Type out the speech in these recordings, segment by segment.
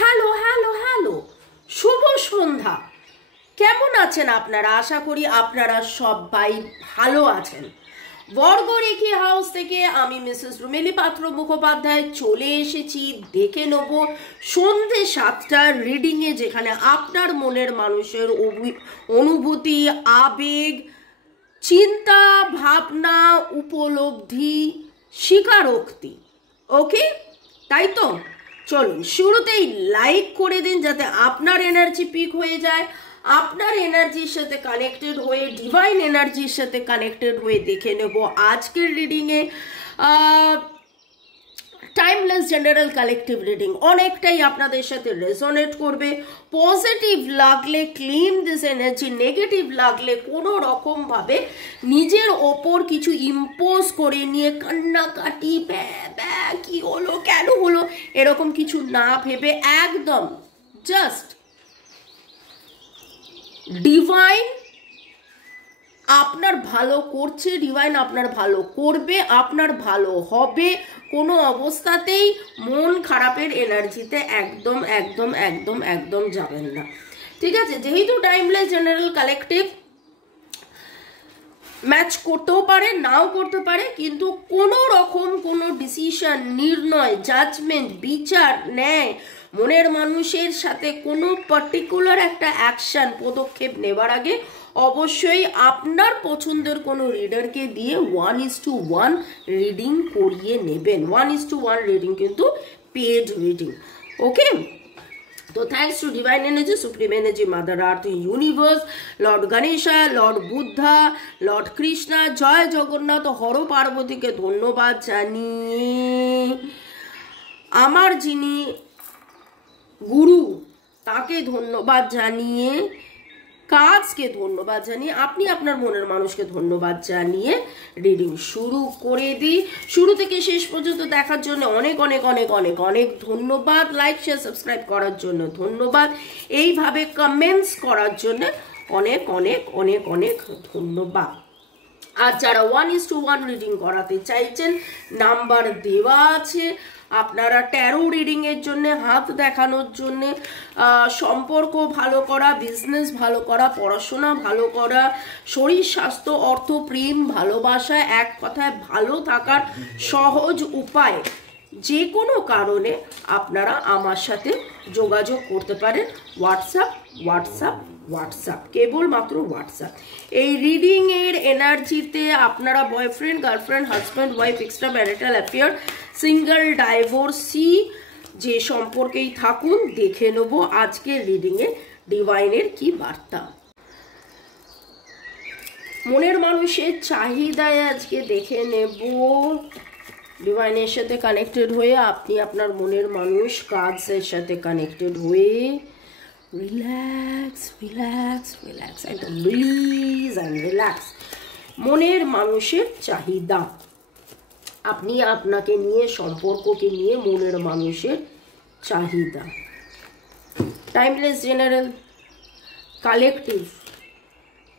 Hello hello hello, শুভ সন্ধ্যা। কেমন আছেন আপনারা? আশা করি আপনারা সবাই ভালো আছেন। বর্গরেখি হাউস থেকে আমি মিসেস রুমেলি পাত্র মুখোপাধ্যায় চলে এসেছি। দেখে নেব সন্ধে 7টার রিডিংয়ে, যেখানে আপনার মনের মানুষের অনুভূতি, আবেগ, চিন্তা, ভাবনা, উপলব্ধি, স্বীকারোক্তি। ওকে, তাই তো? চলুন শুরুতেই লাইক করে দিন যাতে আপনার এনার্জি পিক হয়ে যায়। আপনার এনার্জির সাথে কানেক্টেড হয়ে, ডিভাইন এনার্জির সাথে কানেক্টেড হয়ে দেখে নেব আজকের রিডিংয়ে টাইমলেস জেনারেল কালেকটিভ রিডিং। অনেকটাই আপনাদের সাথে রেজোনেট করবে। পজিটিভ লাগলে ক্লেম দিস এনার্জি, নেগেটিভ লাগলে কোনো রকমভাবে নিজের ওপর কিছু ইম্পোজ করে নিয়ে কান্নাকাটি, কি হলো, কেন হলো, এরকম কিছু না ভেবে একদম জাস্ট ডিভাইন আপনার ভালো করছে, ডিভাইন আপনার ভালো করবে, আপনার ভালো হবে। কোনো অবস্থাতেই মন খারাপের এনার্জিতে একদম একদম একদম একদম যাবেন না, ঠিক আছে? যেহেতু টাইমলেস জেনারেল কালেকটিভ ম্যাচ করতেও পারে, নাও করতে পারে, কিন্তু কোনো রকম কোনো ডিসিশন, নির্ণয়, জাজমেন্ট, বিচার, ন্যায়, মনের মানুষের সাথে কোনো পার্টিকুলার একটা অ্যাকশন, পদক্ষেপ নেবার আগে অবশ্যই আপনার পছন্দের কোনো রিডারকে দিয়ে 1:1 রিডিং করিয়ে নেবেন। 1:1 রিডিং কিন্তু পেড রিডিং। ওকে, তো thanks to divine energy, supreme energy, mother earth, universe, Lord Ganesha, Lord Buddha, Lord Krishna, জয় জগন্নাথ, হর পার্বতীকে ধন্যবাদ জানিয়ে, আমার যিনি গুরু তাকে ধন্যবাদ জানিয়ে, কাজকে ধন্যবাদ জানিয়ে, আপনি আপনার মনের মানুষকে ধন্যবাদ জানিয়ে রিডিং শুরু করে দিই। শুরু থেকে শেষ পর্যন্ত দেখার জন্য অনেক অনেক অনেক অনেক অনেক ধন্যবাদ। লাইক, শেয়ার, সাবস্ক্রাইব করার জন্য ধন্যবাদ। এইভাবে কমেন্টস করার জন্য অনেক অনেক অনেক অনেক ধন্যবাদ। আর যারা 1:1 রিডিং করাতে চাইছেন, নাম্বার দেওয়া আছে। আপনারা ট্যারো রিডিংয়ের জন্য, হাত দেখানোর জন্য, সম্পর্ক ভালো করা, বিজনেস ভালো করা, পড়াশোনা ভালো করা, শরীর স্বাস্থ্য, অর্থ, প্রেম, ভালোবাসা, এক কথায় ভালো থাকার সহজ উপায়, যে কোনো কারণে আপনারা আমার সাথে যোগাযোগ করতে পারেন। হোয়াটসঅ্যাপ, কেবলমাত্র হোয়াটসঅ্যাপ। এই রিডিং এর এনার্জিতে আপনারা boyfriend, girlfriend, husband, wife, extra marital affair, single, divorcee, যে সম্পর্কেই থাকুন, দেখে নেব আজকের রিডিং এ ডিভাইনের কি বার্তা। মনের মানুষের চাহিদায় আজকে দেখে নেব ডিভাইনের সাথে কানেক্টেড হয়ে, আপনি আপনার মনের মানুষ কাজের সাথে কানেক্টেড হয়ে রিল্যাক্স রিল্যাক্স রিল্যাক্স, একদম রিলিজ অ্যান্ড রিল্যাক্স। মনের মানুষের চাহিদা, আপনি আপনাকে নিয়ে, সম্পর্ককে নিয়ে, মনের মানুষের চাহিদা। টাইমলেস জেনারেল কালেকটিভ,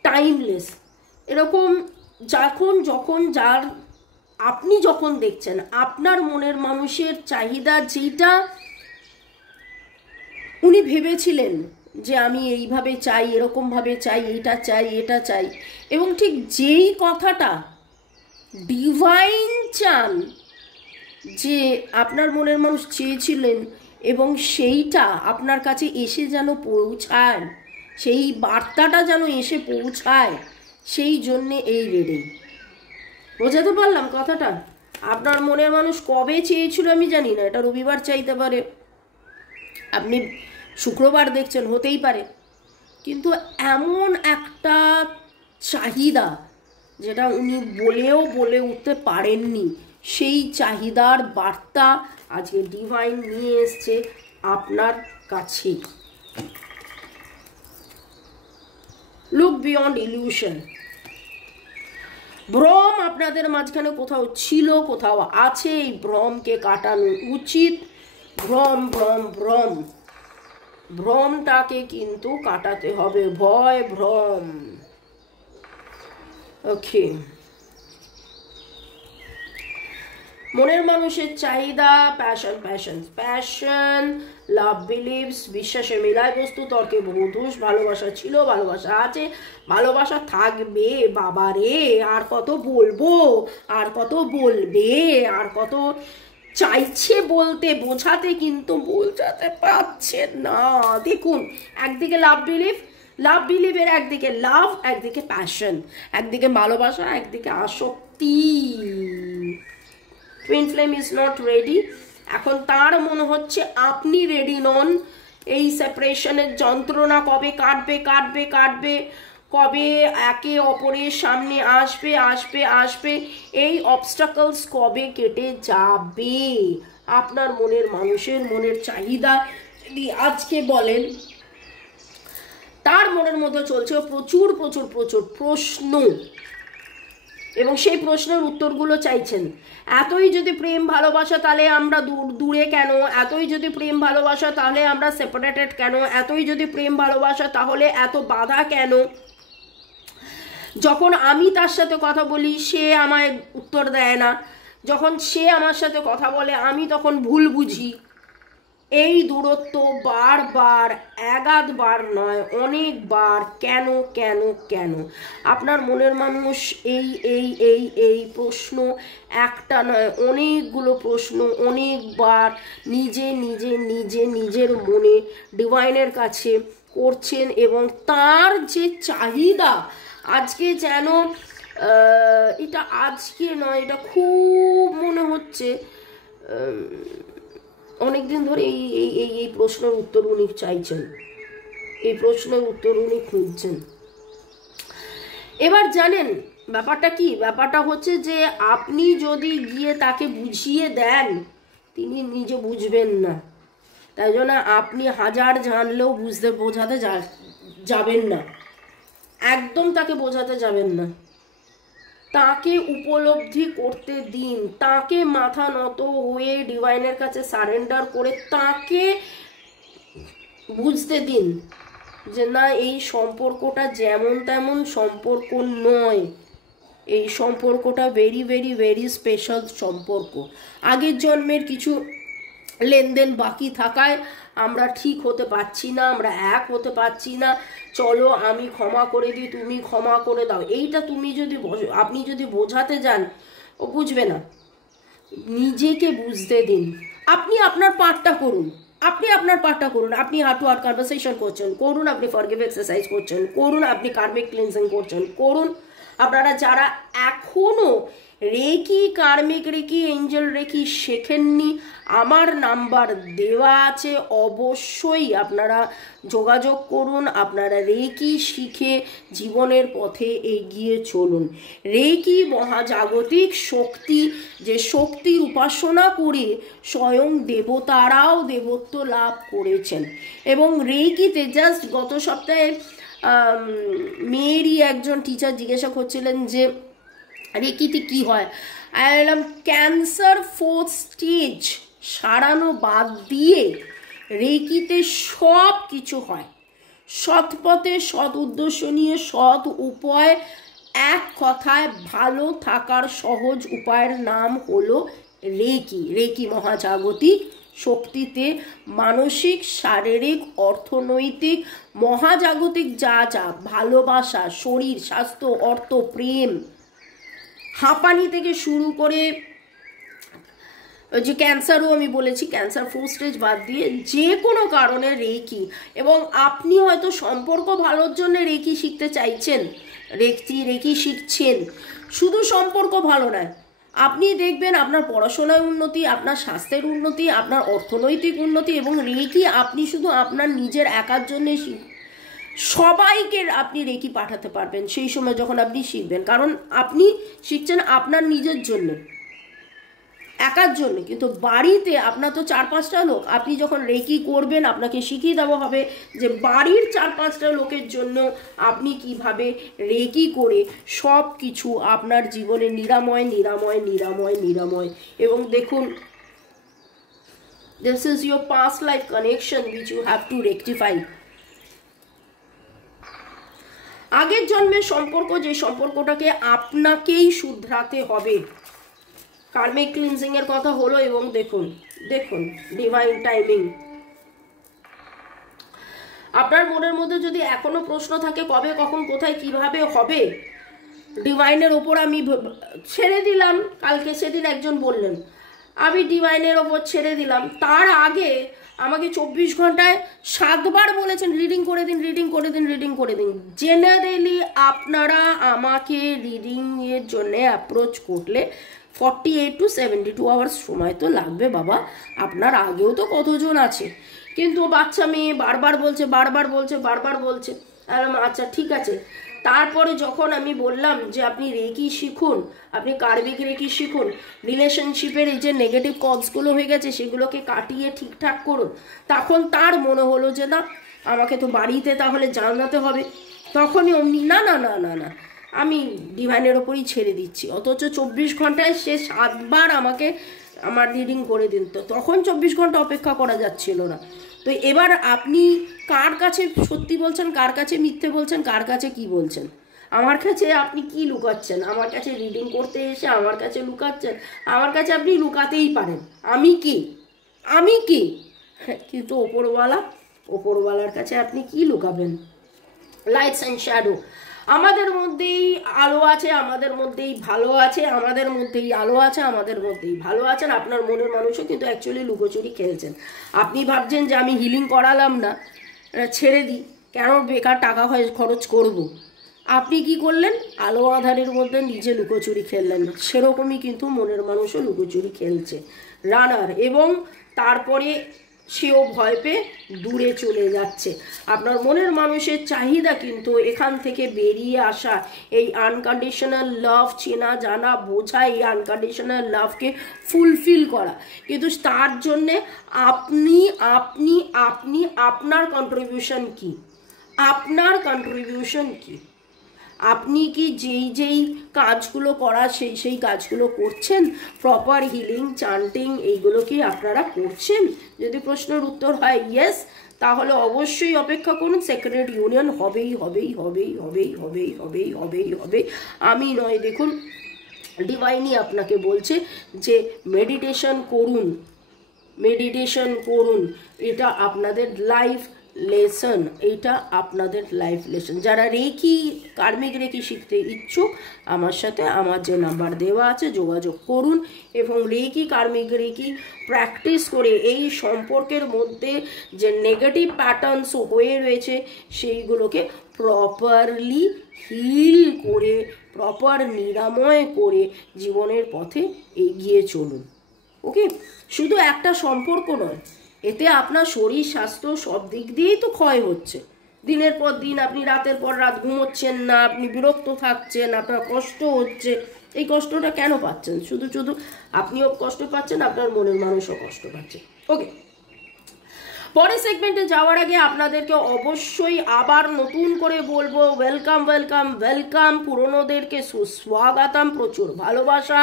টাইমলেস, এরকম যখন যার আপনি যখন দেখছেন আপনার মনের মানুষের চাহিদা, যেটা উনি ভেবেছিলেন যে আমি এইভাবে চাই, এরকমভাবে চাই, এটা চাই, এবং ঠিক যেই কথাটা ডিভাইন চান যে আপনার মনের মানুষ চেয়েছিলেন, এবং সেইটা আপনার কাছে এসে যেন পৌঁছায়, সেই বার্তাটা যেন এসে পৌঁছায়, সেই জন্যে এই রিডিং। বোঝাতে পারলাম কথাটা? আপনার মনের মানুষ কবে চেয়েছিল আমি জানি না, এটা রবিবার চাইতে পারে, আপনি শুক্রবার দেখছেন, হতেই পারে, কিন্তু এমন একটা চাহিদা যেটা উনি বলে উঠতে পারেননি, সেই চাহিদার বার্তা আজকে ডিভাইন নিয়ে এসছে আপনার কাছে। Look beyond illusion. ভ্রম আপনাদের মাঝখানে কোথাও ছিল, কোথাও আছে, এই ভ্রমকে কাটানো উচিত। ভ্রমটাকে কিন্তু কাটাতে হবে, ভ্রম। ওকে, মনের মানুষের চাহিদা, প্যাশন প্যাশন প্যাশন, লাভ বিলিভস, বিশ্বাসে মিলায় বস্তু, তর্কে বহুদূষ, ভালোবাসা ছিল, ভালোবাসা আছে, ভালোবাসা থাকবে। বাবা রে, আর কত বলবো, আর কত বলবে, আর কত চাইছে বলতে, বোঝাতে, কিন্তু বোঝাতে পারছে না। দেখুন, একদিকে লাভ বিলিভ, লাভ বিলিভের একদিকে লাভ, একদিকে প্যাশন, একদিকে ভালোবাসা, একদিকে আসক্তি। Twin flame is not ready. এখন তার মনে হচ্ছে আপনি রেডি নন। এই সেপারেশনের যন্ত্রণা কবে কাটবে কাটবে কাটবে, কবে একে অপরের সামনে আসবে আসবে আসবে, এই অবস্টাকলস কবে কেটে যাবে। আপনার মনের মানুষের মনের চাহিদা যদি আজকে বলেন, তার মনের মধ্যে চলছে প্রচুর প্রচুর প্রচুর প্রশ্ন, এবং সেই প্রশ্নের উত্তরগুলো চাইছেন। এতই যদি প্রেম ভালোবাসা, তাহলে আমরা দূরে কেন? এতই যদি প্রেম ভালোবাসা, তাহলে আমরা সেপারেটেড কেন? এতই যদি প্রেম ভালোবাসা, তাহলে এত বাধা কেন? যখন আমি তার সাথে কথা বলি, সে আমায় উত্তর দেয় না। যখন সে আমার সাথে কথা বলে, আমি তখন ভুল বুঝি। এই দূরত্ব বারবার, একাধবার নয়, অনেকবার। কেন কেন কেন? আপনার মনের মানুষ এই এই এই এই প্রশ্ন একটা নয়, অনেকগুলো প্রশ্ন অনেকবার নিজে নিজে নিজে নিজের মনে ডিভাইনের কাছে করছেন, এবং তার যে চাহিদা আজকে যেন এটা আজকে নয়, এটা খুব মনে হচ্ছে অনেকদিন ধরে এই এই এই এই প্রশ্নের উত্তর উনি চাইছেন, এই প্রশ্নের উত্তর উনি খুঁজছেন। এবার জানেন ব্যাপারটা কি? ব্যাপারটা হচ্ছে যে আপনি যদি গিয়ে তাকে বুঝিয়ে দেন, তিনি নিজে বুঝবেন না। তাই জন্য আপনি হাজার জানলেও বোঝাতে যাবেন না, একদম তাকে বোঝাতে যাবেন না। তাকে উপলব্ধি করতে দিন, তাকে মাথা নত হয়ে ডিভাইনের কাছে সারেন্ডার করে তাকে বুঝতে দিন যে না, এই সম্পর্কটা যেমন তেমন সম্পর্ক নয়, এই সম্পর্কটা ভেরি ভেরি ভেরি স্পেশাল সম্পর্ক। আগের জন্মের কিছু লেনদেন বাকি থাকায় আমরা ঠিক হতে পারছি না, আমরা এক হতে পারছি না। চলো আমি ক্ষমা করে দিই, তুমি ক্ষমা করে দাও। এইটা তুমি যদি আপনি যদি বোঝাতে যান, ও বুঝবে না। নিজেকে বুঝতে দিন। আপনি আপনার পার্টটা করুন, আপনি আপনার পার্টটা করুন। আপনি হার্ট টু হার্ট কনভারসেশন করছেন, করুন। আপনি ফরগিভ এক্সারসাইজ করছেন, করুন। আপনি কার্মিক ক্লিনজিং করছেন, করুন। আপনারা যারা এখনো রেকি, কার্মিক রেকি, এঞ্জেল রেকি শেখেননি, আমার নাম্বার দেওয়া আছে, অবশ্যই আপনারা যোগাযোগ করুন। আপনারা রেকি শিখে জীবনের পথে এগিয়ে চলুন। রেকি মহাজাগতিক শক্তি, যে শক্তির উপাসনা করে স্বয়ং দেবতারাও দেবত্ব লাভ করেছেন। এবং রেকিতে জাস্ট গত সপ্তাহে মেয়েরই একজন টিচার জিজ্ঞাসা করছিলেন যে রেকিতে কি হয়। আমি বললাম ক্যান্সার 4th স্টেজ সারানো বাদ দিয়ে রেকিতে সব কিছু হয়। সৎ পথে, সৎ উদ্দেশ্য নিয়ে, সৎ উপায়, এক কথায় ভালো থাকার সহজ উপায়ের নাম হলো রেকি। রেকি মহাজাগতিক শক্তিতে মানসিক, শারীরিক, অর্থনৈতিক, মহাজাগতিক যা যা ভালোবাসা, শরীর, স্বাস্থ্য, অর্থ, প্রেম, হাঁপানি থেকে শুরু করে যে ক্যান্সারও আমি বলেছি, ক্যান্সার 4th স্টেজ বাদ দিয়ে যে কোনো কারণে রেকি। এবং আপনি হয়তো সম্পর্ক ভালোর জন্য রেকি শিখতে চাইছেন, রেকি শিখছেন। শুধু সম্পর্ক ভালো নয়, আপনি দেখবেন আপনার পড়াশোনায় উন্নতি, আপনার স্বাস্থ্যের উন্নতি, আপনার অর্থনৈতিক উন্নতি। এবং রেকি আপনি শুধু আপনার নিজের একার জন্যে সবাইকে আপনি রেকি পাঠাতে পারবেন সেই সময় যখন আপনি শিখবেন। কারণ আপনি শিখছেন আপনার নিজের জন্য, একার জন্য, কিন্তু বাড়িতে আপনার তো 4-5টা লোক। আপনি যখন রেকি করবেন, আপনাকে শিখিয়ে দেওয়া হবে যে বাড়ির 4-5টা লোকের জন্য আপনি কিভাবে রেকি করে সব কিছু আপনার জীবনে নিরাময় নিরাময় নিরাময় নিরাময়। এবং দেখুন, this is your past life connection which you have to rectify. আগের জন্মের সম্পর্ক, যে সম্পর্কটাকে আপনাকেই শুধরাতে হবে। কার্মিক ক্লিনজিং এর কথা হলো এবং দেখুন দেখুন ডিভাইন টাইমিং। আপনার মনের মধ্যে যদি এখনো প্রশ্ন থাকে কবে কখন কোথায় কিভাবে হবে, ডিভাইনের ওপর আমি ছেড়ে দিলাম। কালকে সেদিন একজন বললেন আমি ডিভাইনের ওপর ছেড়ে দিলাম, তার আগে আমাকে 24 ঘন্টায় 7 বার বলেছেন রিডিং করে দিন, রিডিং করে দিন, রিডিং করে দিন। জেনারেলি আপনারা আমাকে রিডিং এর জন্য অ্যাপ্রোচ করলে 48 to 72 আওয়ার্স সময় তো লাগবে বাবা। আপনার আগেও তো কতজন আছে, কিন্তু বাচ্চা মেয়ে বারবার বলছে বারবার বলছে বারবার বলছে। আচ্ছা ঠিক আছে। তারপরে যখন আমি বললাম যে আপনি রেকি শিখুন, আপনি কার্মিক রেকি শিখুন, রিলেশনশিপের এই যে নেগেটিভ কজগুলো হয়ে গেছে সেগুলোকে কাটিয়ে ঠিকঠাক করুন, তখন তার মনে হলো যে না আমাকে তো বাড়িতে তাহলে জানাতে হবে। তখনই অমনি না না না না না আমি ডিভাইনের ওপরই ছেড়ে দিচ্ছি। অথচ 24 ঘন্টায় সে 7 বার আমাকে আমার রিডিং করে দিন, তো তখন 24 ঘন্টা অপেক্ষা করা যাচ্ছিল না। তো এবার আপনি কার কাছে সত্যি বলছেন, কার কাছে মিথ্যে বলছেন, কার কাছে কি বলছেন? আমার কাছে আপনি কি লুকাচ্ছেন? আমার কাছে রিডিং করতে এসে আমার কাছে লুকাচ্ছেন? আমার কাছে আপনি লুকাতেই পারেন। আমি কি আমি কি কিন্তু ওপরওয়ালার কাছে আপনি কি লুকাবেন? লাইটস অ্যান্ড শ্যাডো, আমাদের মধ্যেই আলো আছে, আমাদের মধ্যেই ভালো আছে, আমাদের মধ্যেই আলো আছে, আমাদের মধ্যেই ভালো আছেন। আপনার মনের মানুষও কিন্তু অ্যাকচুয়ালি লুকোচুরি খেলছেন। আপনি ভাবছেন যে আমি হিলিং করালাম না, ছেড়ে দিই, কেন বেকার টাকা খরচ করব। আপনি কি করলেন? আলো আধারের মধ্যে নিজে লুকোচুরি খেললেন। সেরকমই কিন্তু মনের মানুষও লুকোচুরি খেলছে রানার, এবং তারপরে সেও ভয় পেয়ে দূরে চলে যাচ্ছে। আপনার মনের মানুষের চাহিদা কিন্তু এখান থেকে বেরিয়ে আসা, এই আনকন্ডিশনাল লাভ চেনা জানা বোঝা, এই আনকন্ডিশনাল লাভকে ফুলফিল করা। কিন্তু তার জন্যে আপনি আপনি আপনি আপনার কন্ট্রিবিউশন কি? আপনার কন্ট্রিবিউশন কি? আপনি কি যেই কাজগুলো করা সেই কাজগুলো করছেন? প্রপার হিলিং চান্টিং এইগুলো কি আপনারা করছেন? যদি প্রশ্নের উত্তর হয় ইয়েস, তাহলে অবশ্যই অপেক্ষা করুন। সেক্রেট ইউনিয়ন হবেই হবেই হবেই হবেই হবেই হবেই হবেই হবে। আমি নয়, দেখুন ডিভাইনই আপনাকে বলছে যে মেডিটেশন করুন, মেডিটেশন করুন। এটা আপনাদের লাইফ লেসন, এইটা আপনাদের লাইফ লেসন। যারা রেকি কার্মিক রেকি শিখতে ইচ্ছুক আমার সাথে আমার যে নাম্বার দেওয়া আছে যোগাযোগ করুন, এবং রেকি কার্মিক রেকি প্র্যাকটিস করে এই সম্পর্কের মধ্যে যে নেগেটিভ প্যাটার্নস হয়ে রয়েছে সেইগুলোকে প্রপারলি হিল করে, প্রপার নিরাময় করে জীবনের পথে এগিয়ে চলুন। ওকে, শুধু একটা সম্পর্ক নয়, এতে আপনার শরীর স্বাস্থ্য সব দিক দিয়েই তো ক্ষয় হচ্ছে। দিনের পর দিন আপনি রাতের পর রাত ঘুমোচ্ছেন না, আপনি বিরক্ত থাকছেন, আপনার কষ্ট হচ্ছে। এই কষ্টটা কেন পাচ্ছেন? শুধু আপনিও কষ্ট পাচ্ছেন, আপনার মনের মানুষও কষ্ট পাচ্ছে। ওকে, পরের সেগমেন্টে যাওয়ার আগে আপনাদেরকে অবশ্যই আবার নতুন করে বলবো ওয়েলকাম ওয়েলকাম ওয়েলকাম। পুরনোদেরকে সুস্বাগতম, প্রচুর ভালোবাসা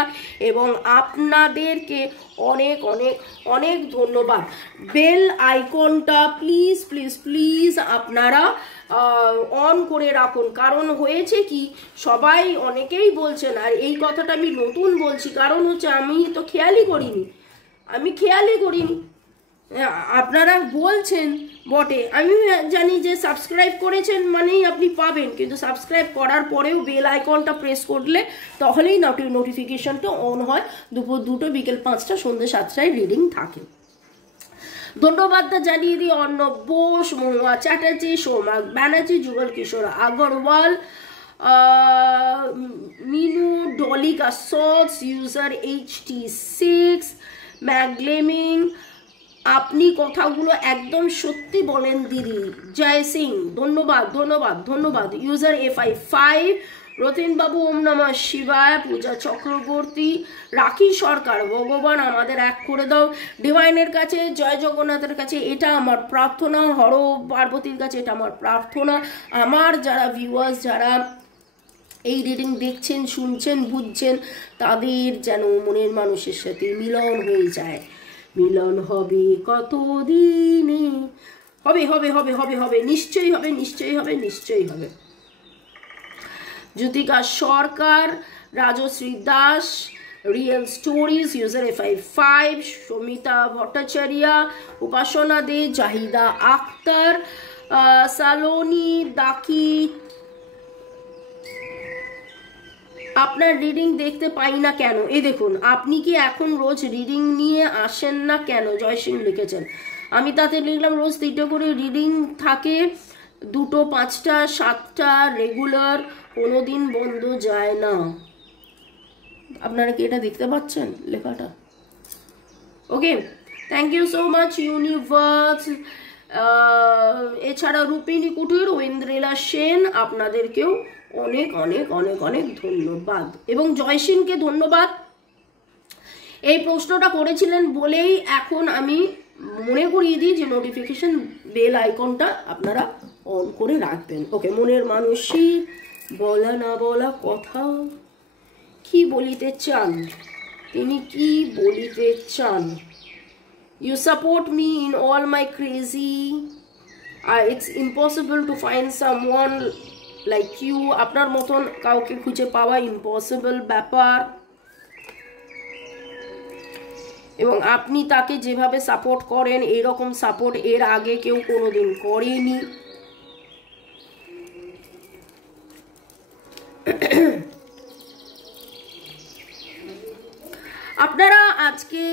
এবং আপনাদেরকে অনেক অনেক অনেক ধন্যবাদ। বেল আইকনটা প্লিজ প্লিজ প্লিজ আপনারা অন করে রাখুন। কারণ হয়েছে কি, সবাই অনেকেই বলছেন, আর এই কথাটা আমি নতুন বলছি, কারণ হচ্ছে আমি তো খেয়ালই করিনি। আপনারা বলছেন বটে, আমি জানি যে সাবস্ক্রাইব করেছেন মানেই আপনি পাবেন, কিন্তু সাবস্ক্রাইব করার পরেও বেল আইকনটা প্রেস করলে তাহলেই নোটিফিকেশনটা অন হয়। দুপুর 2টো, বিকেল 5টা, সন্ধ্যে 7টায় রিডিং থাকে। ধন্যবাদটা জানিয়ে দিই অর্ণব বোস, মহুয়া চ্যাটার্জি, সৌমাক ব্যানার্জি, যুগল কিশোর আগরওয়াল, মিনু ডলিকা সস, ইউজার HT6, ম্যাগলেমিং। আপনি কথাগুলো একদম সত্যি বলেন দিদি। জয় সিং, ধন্যবাদ ধন্যবাদ ধন্যবাদ। ইউজার FI5, রতিন বাবু, ওম নমঃ শিবায়, পূজা চক্রবর্তী, রাখি সরকার, ভগবান আমাদের এক করে দাও। ডিভাইনের কাছে, জয় জগন্নাথের কাছে এটা আমার প্রার্থনা, হর পার্বতীর কাছে এটা আমার প্রার্থনা। আমার যারা ভিউয়ার্স, যারা এই রিডিং দেখছেন, শুনছেন, বুঝছেন, তাদের যেন মনের মানুষের সাথে মিলন হয়ে যায়। মিলন হবে কতদিনে, হবে হবে হবে হবে হবে, নিশ্চয়ই হবে, নিশ্চয়ই হবে, নিশ্চয়ই হবে। Jyotika Sarkar, Rajashree Das, Real Stories, user FI5, Shomita Bhattacharya, Upasana De, Jahida Akhtar, Saloni Daki। আপনার রিডিং দেখতে পাই না কেন? এই দেখুন, আপনি কি এখন রোজ রিডিং নিয়ে আসেন না কেন? জয় সিং লিখেছেন। আমি তাতে লিখলাম রোজ 3টে করে রিডিং থাকে, 2টো 5টা 7টা রেগুলার, কোনোদিন বন্ধ যায় না। আপনারা কি এটা দেখতে পাচ্ছেন লেখাটা? Okay, thank you so much universe. এছাড়া রূপিণী কুটির, ঐন্দ্রিলা সেন, আপনাদেরকেও অনেক অনেক অনেক অনেক ধন্যবাদ। এবং জয়সিনকে ধন্যবাদ, এই প্রশ্নটা করেছিলেন বলেই এখন আমি মনে করিয়ে দিই যে নোটিফিকেশন বেল আইকনটা আপনারা অন করে রাখবেন। ওকে, মনের মানুষই বলা না বলা কথা, কি বলিতে চান, তিনি কি বলিতে চান? You support me in all my crazy. It's impossible to find someone like you. আপনার মতন কাউকে খুঁজে পাওয়া ইম্পসিবল ব্যাপার, এবং আপনি তাকে যেভাবে সাপোর্ট করেন এরকম সাপোর্ট এর আগে কেউ কোনোদিন করেনি। আপনারা আজকে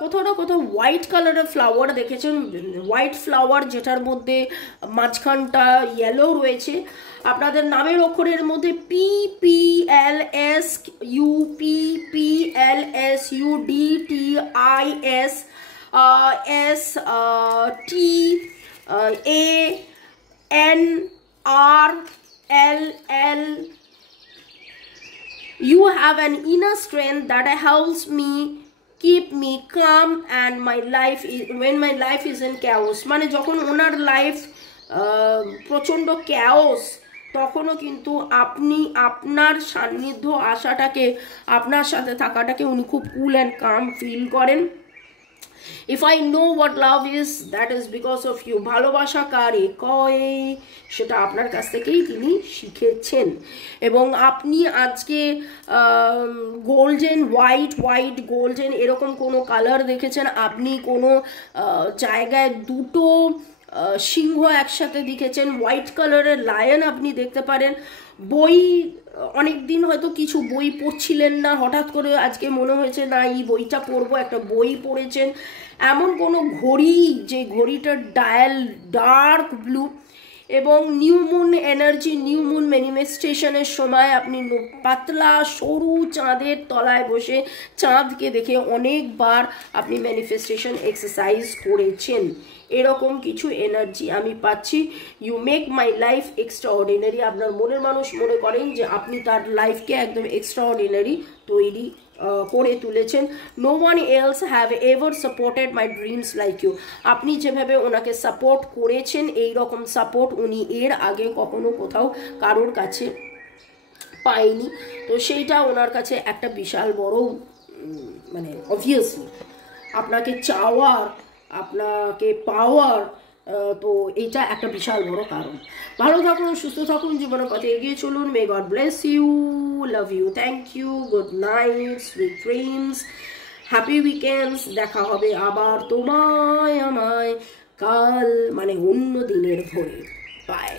কোথাও না কোথাও হোয়াইট কালারের ফ্লাওয়ার দেখেছেন, হোয়াইট ফ্লাওয়ার যেটার মধ্যে মাঝখানটা ইয়েলো রয়েছে। আপনাদের নামের অক্ষরের মধ্যে PPLSUPPLSUDTIS STANRLL. You have an inner strength that helps me keep me calm and my life is, when my life is in chaos. মানে যখন ওনার লাইফ প্রচণ্ড chaos, তখনও কিন্তু আপনি আপনার সান্নিধ্য আসাটাকে, আপনার সাথে থাকাটাকে উনি খুব কুল অ্যান্ড কাম ফিল করেন। If I know what love is, that is because of you. ভালোবাসা কারে কয় সেটা আপনার কাছ থেকেই তিনি শিখেছেন। এবং আপনি আজকে গোল্ডেন হোয়াইট গোল্ডেন এরকম কোনো কালার দেখেছেন? আপনি কোনো জায়গায় 2টো সিংহ একসাথে দেখেছেন? হোয়াইট কালারের লায়ন আপনি দেখতে পারেন। বই, অনেক দিন হয়তো কিছু বই পড়ছিলেন না, হঠাৎ করে আজকে মনে হয়েছে না এই বইটা পড়বো, একটা বই পড়েছেন। এমন কোনো ঘড়ি যে ঘড়িটার ডায়াল ডার্ক ব্লু, এবং new moon energy, new moon ম্যানিফেস্টেশনের সময় আপনি পাতলা সরু চাঁদের তলায় বসে চাঁদকে দেখে অনেকবার আপনি ম্যানিফেস্টেশন এক্সারসাইজ করেছেন। এরকম কিছু এনার্জি আমি পাচ্ছি। You make my life extraordinary. আপনার মনের মানুষ মনে করেন যে আপনি তার লাইফকে একদম এক্সট্রাঅর্ডিনারি তৈরি করে তুলেছেন। No one else have ever supported my dreams like you. আপনি যেভাবে ওনাকে সাপোর্ট করেছেন, এই রকম সাপোর্ট উনি এর আগে কখনো কোথাও কারোর কাছে পায়নি। তো সেইটা ওনার কাছে একটা বিশাল বড়, মানে অবভিয়াসলি আপনাকে চাওয়ার, আপনাকে পাওয়ার, তো এইটা একটা বিশাল বড় কারণ। ভালো থাকুন, সুস্থ থাকুন, জীবনের পথে এগিয়ে চলুন। May God bless you, love you, thank you, good night, sweet dreams, happy weekends. দেখা হবে আবার তোমায় আমায় কাল, মানে অন্য দিনের ভোরে। বাই।